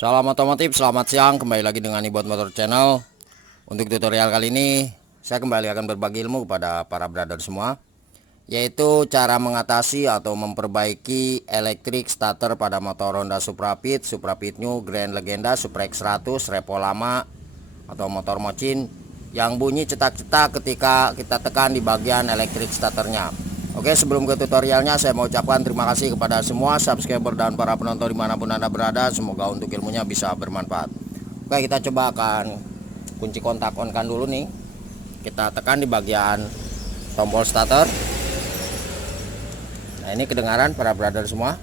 Salam otomotif, selamat siang. Kembali lagi dengan Ibot Motor Channel. Untuk tutorial kali ini, saya kembali akan berbagi ilmu kepada para brother semua, yaitu cara mengatasi atau memperbaiki elektrik starter pada motor Honda Supra Fit New, Grand Legenda, Supra X100, Repo lama, atau motor Mochin yang bunyi cetak-cetak ketika kita tekan di bagian elektrik starternya. Oke, sebelum ke tutorialnya, saya mau ucapkan terima kasih kepada semua subscriber dan para penonton dimanapun Anda berada. Semoga untuk ilmunya bisa bermanfaat. Oke, kita coba akan kunci kontak on kan dulu nih. Kita tekan di bagian tombol starter. Nah, ini kedengaran para brother semua.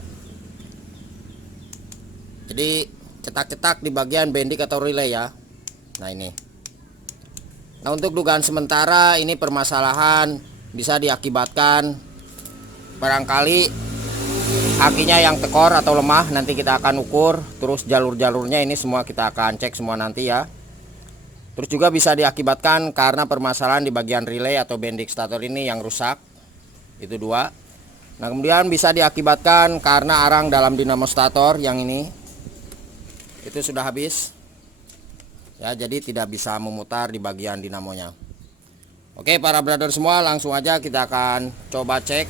Jadi cetak-cetak di bagian bendik atau relay ya. Nah, ini. Nah, untuk dugaan sementara ini permasalahan bisa diakibatkan barangkali akinya yang tekor atau lemah. Nanti kita akan ukur, terus jalur-jalurnya ini semua kita akan cek semua nanti ya. Terus juga bisa diakibatkan karena permasalahan di bagian relay atau bendik starter ini yang rusak. Itu dua. Nah, kemudian bisa diakibatkan karena arang dalam dinamo starter yang ini itu sudah habis ya, jadi tidak bisa memutar di bagian dinamonya. Oke para brother semua, langsung aja kita akan coba cek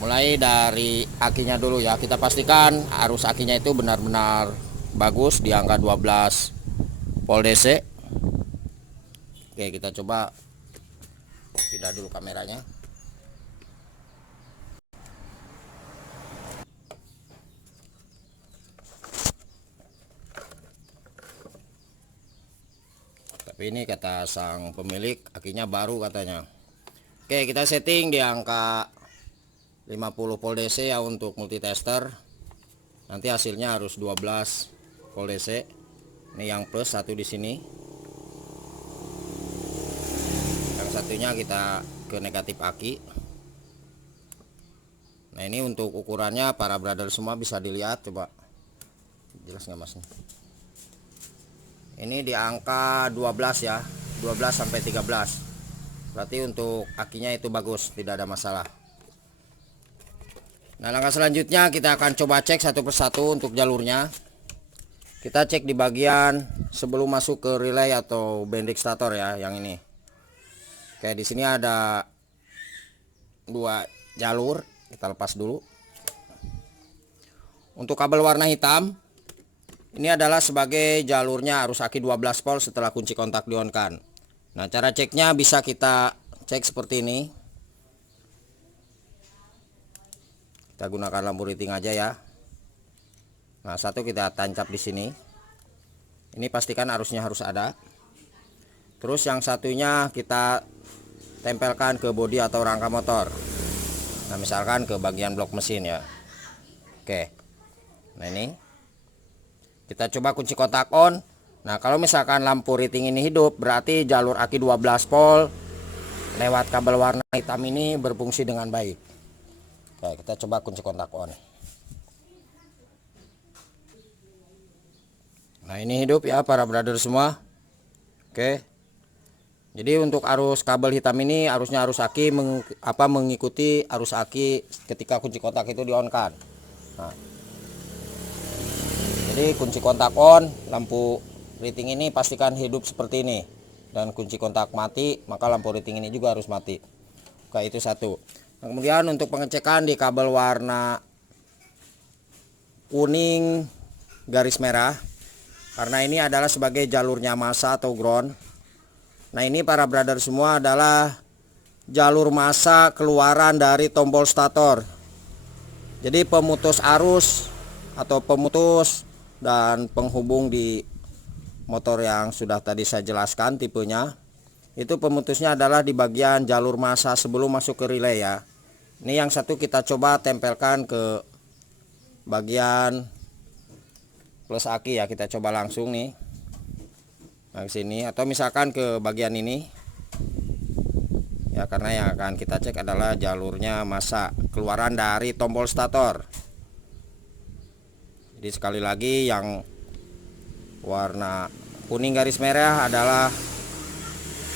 mulai dari akinya dulu ya. Kita pastikan arus akinya itu benar-benar bagus di angka 12 volt DC. Oke, kita coba pindah dulu kameranya. Tapi ini kata sang pemilik akinya baru katanya. Oke, kita setting di angka 50 volt DC ya untuk multitester. Nanti hasilnya harus 12 volt DC. Ini yang plus satu di sini. Yang satunya kita ke negatif aki. Nah, ini untuk ukurannya para brother semua bisa dilihat, coba. Jelas nggak Mas? Ini di angka 12 ya, 12 sampai 13. Berarti untuk akinya itu bagus, tidak ada masalah. Nah, langkah selanjutnya kita akan coba cek satu persatu untuk jalurnya. Kita cek di bagian sebelum masuk ke relay atau bendik starter ya, yang ini. Oke, di sini ada dua jalur, kita lepas dulu. Untuk kabel warna hitam ini adalah sebagai jalurnya arus aki 12 volt setelah kunci kontak di on kan. Nah, cara ceknya bisa kita cek seperti ini. Kita gunakan lampu riting aja ya. Nah, satu kita tancap di sini. Ini pastikan arusnya harus ada. Terus yang satunya kita tempelkan ke bodi atau rangka motor. Nah, misalkan ke bagian blok mesin ya. Oke. Nah, ini kita coba kunci kontak on. Nah, kalau misalkan lampu riting ini hidup, berarti jalur aki 12 volt lewat kabel warna hitam ini berfungsi dengan baik. Oke, kita coba kunci kontak on. Nah, ini hidup ya para brother semua. Oke. Jadi untuk arus kabel hitam ini arusnya arus aki mengikuti arus aki ketika kunci kontak itu di on kan. Nah, jadi kunci kontak on, lampu riting ini pastikan hidup seperti ini. Dan kunci kontak mati, maka lampu riting ini juga harus mati. Oke, itu satu. Nah, kemudian untuk pengecekan di kabel warna kuning garis merah, karena ini adalah sebagai jalurnya massa atau ground. Nah, ini para brother semua adalah jalur massa keluaran dari tombol starter. Jadi pemutus arus atau pemutus dan penghubung di motor yang sudah tadi saya jelaskan tipenya, itu pemutusnya adalah di bagian jalur massa sebelum masuk ke relay ya. Ini yang satu kita coba tempelkan ke bagian plus aki ya, kita coba langsung nih ke sini, atau misalkan ke bagian ini ya, karena yang akan kita cek adalah jalurnya massa keluaran dari tombol starter. Jadi sekali lagi yang warna kuning garis merah adalah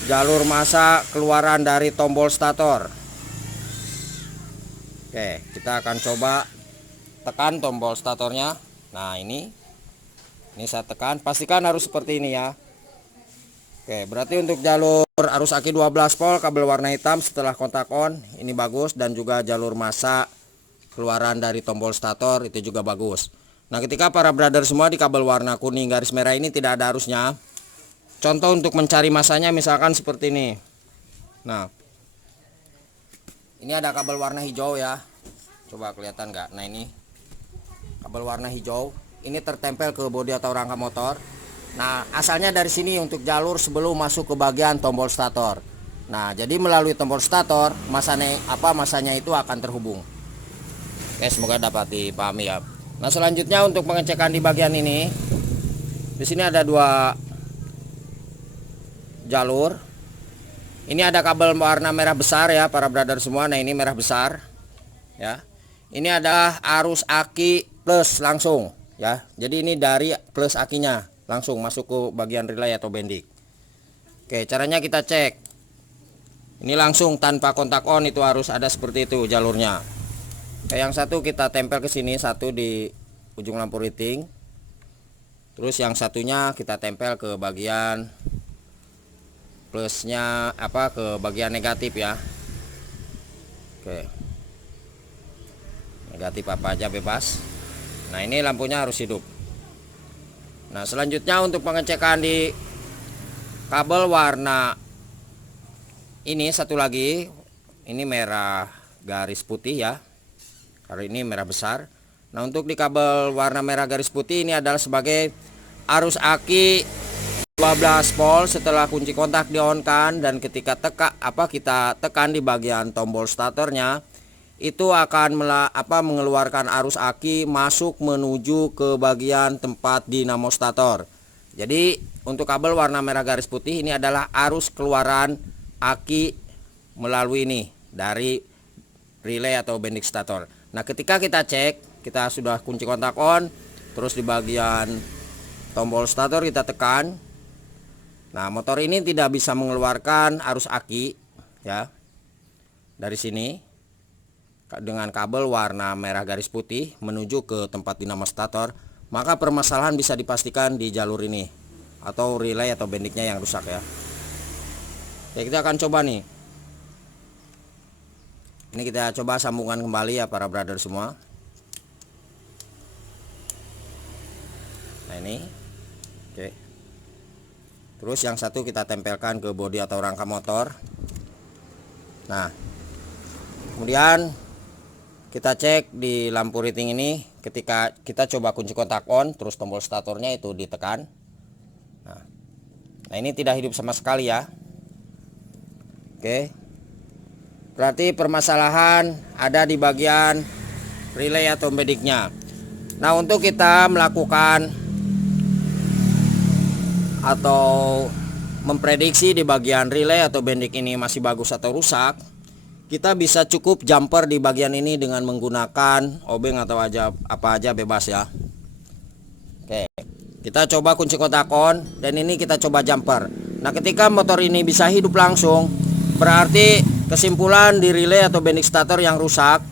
jalur massa keluaran dari tombol starter. Oke, kita akan coba tekan tombol statornya. Nah ini saya tekan, pastikan harus seperti ini ya. Oke, berarti untuk jalur arus aki 12 volt kabel warna hitam setelah kontak on ini bagus, dan juga jalur massa keluaran dari tombol stator itu juga bagus. Nah, ketika para brother semua di kabel warna kuning garis merah ini tidak ada arusnya, contoh untuk mencari masanya misalkan seperti ini. Nah, ini ada kabel warna hijau ya, coba kelihatan nggak? Nah, ini kabel warna hijau ini tertempel ke bodi atau rangka motor. Nah, asalnya dari sini untuk jalur sebelum masuk ke bagian tombol stator. Nah, jadi melalui tombol stator masanya itu akan terhubung. Oke, semoga dapat dipahami ya. Nah, selanjutnya untuk pengecekan di bagian ini, di sini ada 2 jalur. Ini ada kabel warna merah besar ya para brother semua. Nah, ini merah besar ya. Ini adalah arus aki plus langsung ya. Jadi ini dari plus akinya langsung masuk ke bagian relay atau bendik. Oke, caranya kita cek. Ini langsung tanpa kontak on itu harus ada seperti itu jalurnya. Oke, yang satu kita tempel ke sini, satu di ujung lampu riting. Terus yang satunya kita tempel ke bagian plusnya ke bagian negatif ya. Oke. Negatif apa aja bebas. Nah, ini lampunya harus hidup. Nah, selanjutnya untuk pengecekan di kabel warna ini satu lagi, ini merah garis putih ya. Hari ini merah besar. Nah, untuk di kabel warna merah garis putih ini adalah sebagai arus aki 12 volt setelah kunci kontak di-on-kan, dan ketika kita tekan di bagian tombol statornya itu akan mengeluarkan arus aki masuk menuju ke bagian tempat dinamo stator. Jadi untuk kabel warna merah garis putih ini adalah arus keluaran aki melalui ini dari relay atau bendik stator. Nah, ketika kita cek, kita sudah kunci kontak on, terus di bagian tombol stator kita tekan. Nah, motor ini tidak bisa mengeluarkan arus aki ya dari sini dengan kabel warna merah garis putih menuju ke tempat dinamo stator, maka permasalahan bisa dipastikan di jalur ini atau relay atau bendiknya yang rusak ya. Oke, kita akan coba nih. Ini kita coba sambungkan kembali ya para brother semua. Nah, ini. Oke. Terus yang satu kita tempelkan ke bodi atau rangka motor. Nah, kemudian kita cek di lampu riting ini, ketika kita coba kunci kontak on, terus tombol statornya itu ditekan. Nah, ini tidak hidup sama sekali ya. Oke. Berarti permasalahan ada di bagian relay atau bendiknya. Nah, untuk kita melakukan atau memprediksi di bagian relay atau bendik ini masih bagus atau rusak, kita bisa cukup jumper di bagian ini dengan menggunakan obeng atau apa aja bebas ya. Oke, kita coba kunci kontak on, dan ini kita coba jumper. Nah, ketika motor ini bisa hidup langsung, berarti kesimpulan di relay atau bendik stator yang rusak.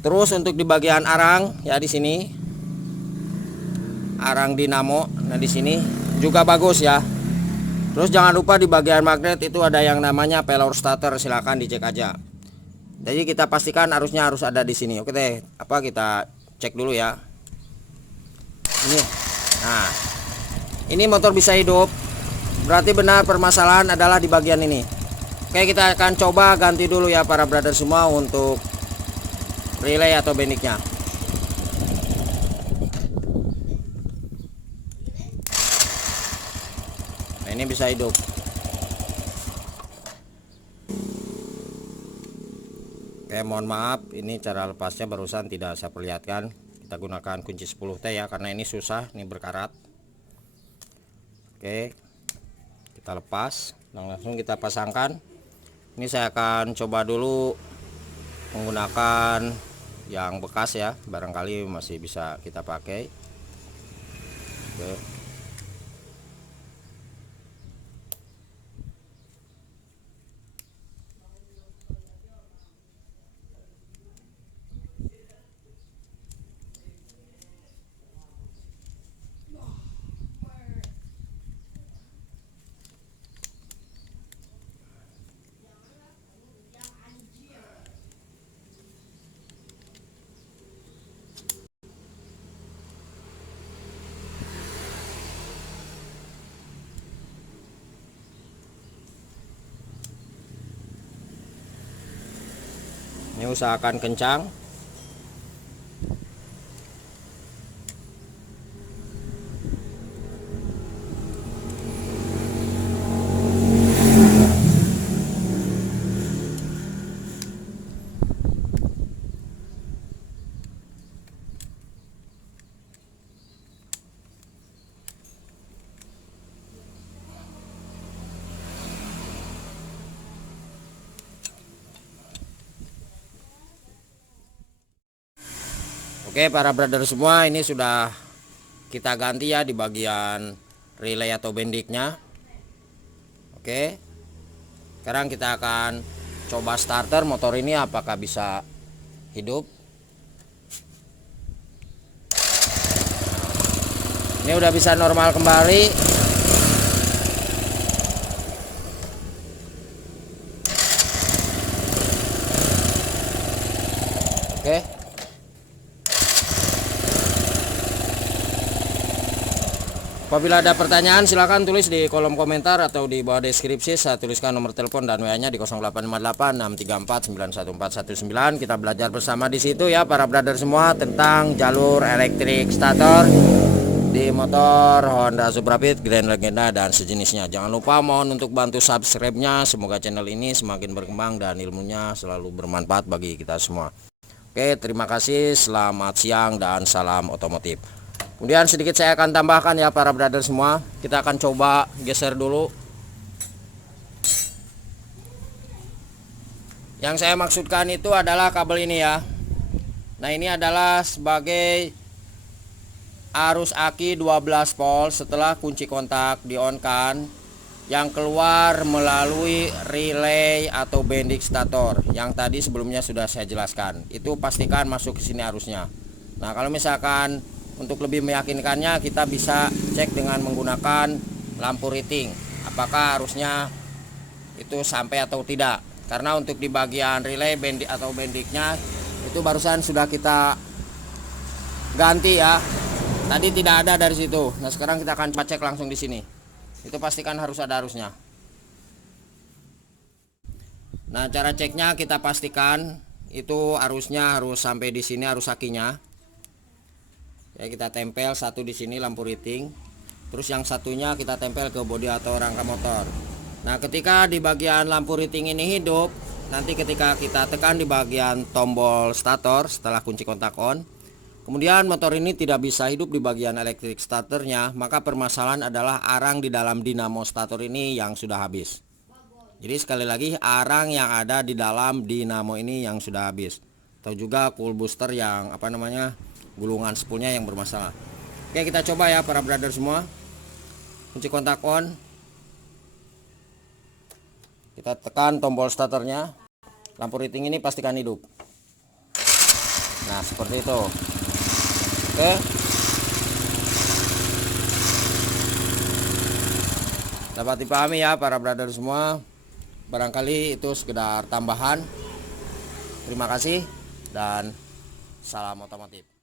Terus untuk di bagian arang ya, di sini arang dinamo, nah di sini juga bagus ya. Terus jangan lupa di bagian magnet itu ada yang namanya pelor starter, silahkan dicek aja. Jadi kita pastikan arusnya harus ada di sini. Oke deh, kita cek dulu ya. Ini. Nah, ini motor bisa hidup. Berarti benar permasalahan adalah di bagian ini. Oke, kita akan coba ganti dulu ya para brother semua untuk relay atau bendiknya. Nah, ini bisa hidup. Oke, mohon maaf, ini cara lepasnya barusan tidak saya perlihatkan. Kita gunakan kunci 10T ya, karena ini susah, ini berkarat. Oke, kita lepas dan langsung kita pasangkan. Ini saya akan coba dulu menggunakan yang bekas ya, barangkali masih bisa kita pakai. Oke. Ini usahakan kencang. Oke para brother semua, ini sudah kita ganti ya di bagian relay atau bendiknya. Oke, sekarang kita akan coba starter motor ini apakah bisa hidup. Ini udah bisa normal kembali. Oke. Apabila ada pertanyaan silahkan tulis di kolom komentar atau di bawah deskripsi. Saya tuliskan nomor telepon dan WA-nya di 0858 634 91419. Kita belajar bersama di situ ya para brother semua tentang jalur elektrik starter di motor Honda Supra Fit, Grand Legenda dan sejenisnya. Jangan lupa mohon untuk bantu subscribe-nya. Semoga channel ini semakin berkembang dan ilmunya selalu bermanfaat bagi kita semua. Oke, terima kasih. Selamat siang dan salam otomotif. Kemudian sedikit saya akan tambahkan ya para brother semua. Kita akan coba geser dulu. Yang saya maksudkan itu adalah kabel ini ya. Nah ini adalah sebagai arus aki 12 volt setelah kunci kontak di on kan, yang keluar melalui relay atau bendik stator yang tadi sebelumnya sudah saya jelaskan. Itu pastikan masuk ke sini arusnya. Nah kalau misalkan untuk lebih meyakinkannya kita bisa cek dengan menggunakan lampu riting apakah arusnya itu sampai atau tidak. Karena untuk di bagian relay bendik atau bendiknya itu barusan sudah kita ganti ya. Tadi tidak ada dari situ. Nah sekarang kita akan cek langsung di sini. Itu pastikan harus ada arusnya. Nah cara ceknya kita pastikan itu arusnya harus sampai di sini arus akinya. Ya kita tempel satu di sini lampu riting, terus yang satunya kita tempel ke bodi atau rangka motor. Nah ketika di bagian lampu riting ini hidup, nanti ketika kita tekan di bagian tombol stator setelah kunci kontak on, kemudian motor ini tidak bisa hidup di bagian elektrik starternya, maka permasalahan adalah arang di dalam dinamo stator ini yang sudah habis. Jadi sekali lagi arang yang ada di dalam dinamo ini yang sudah habis, atau juga cool booster yang gulungan spoolnya yang bermasalah. Oke kita coba ya para brother semua. Kunci kontak on, kita tekan tombol starternya, lampu riting ini pastikan hidup. Nah seperti itu. Oke, dapat dipahami ya para brother semua. Barangkali itu sekedar tambahan. Terima kasih dan salam otomotif.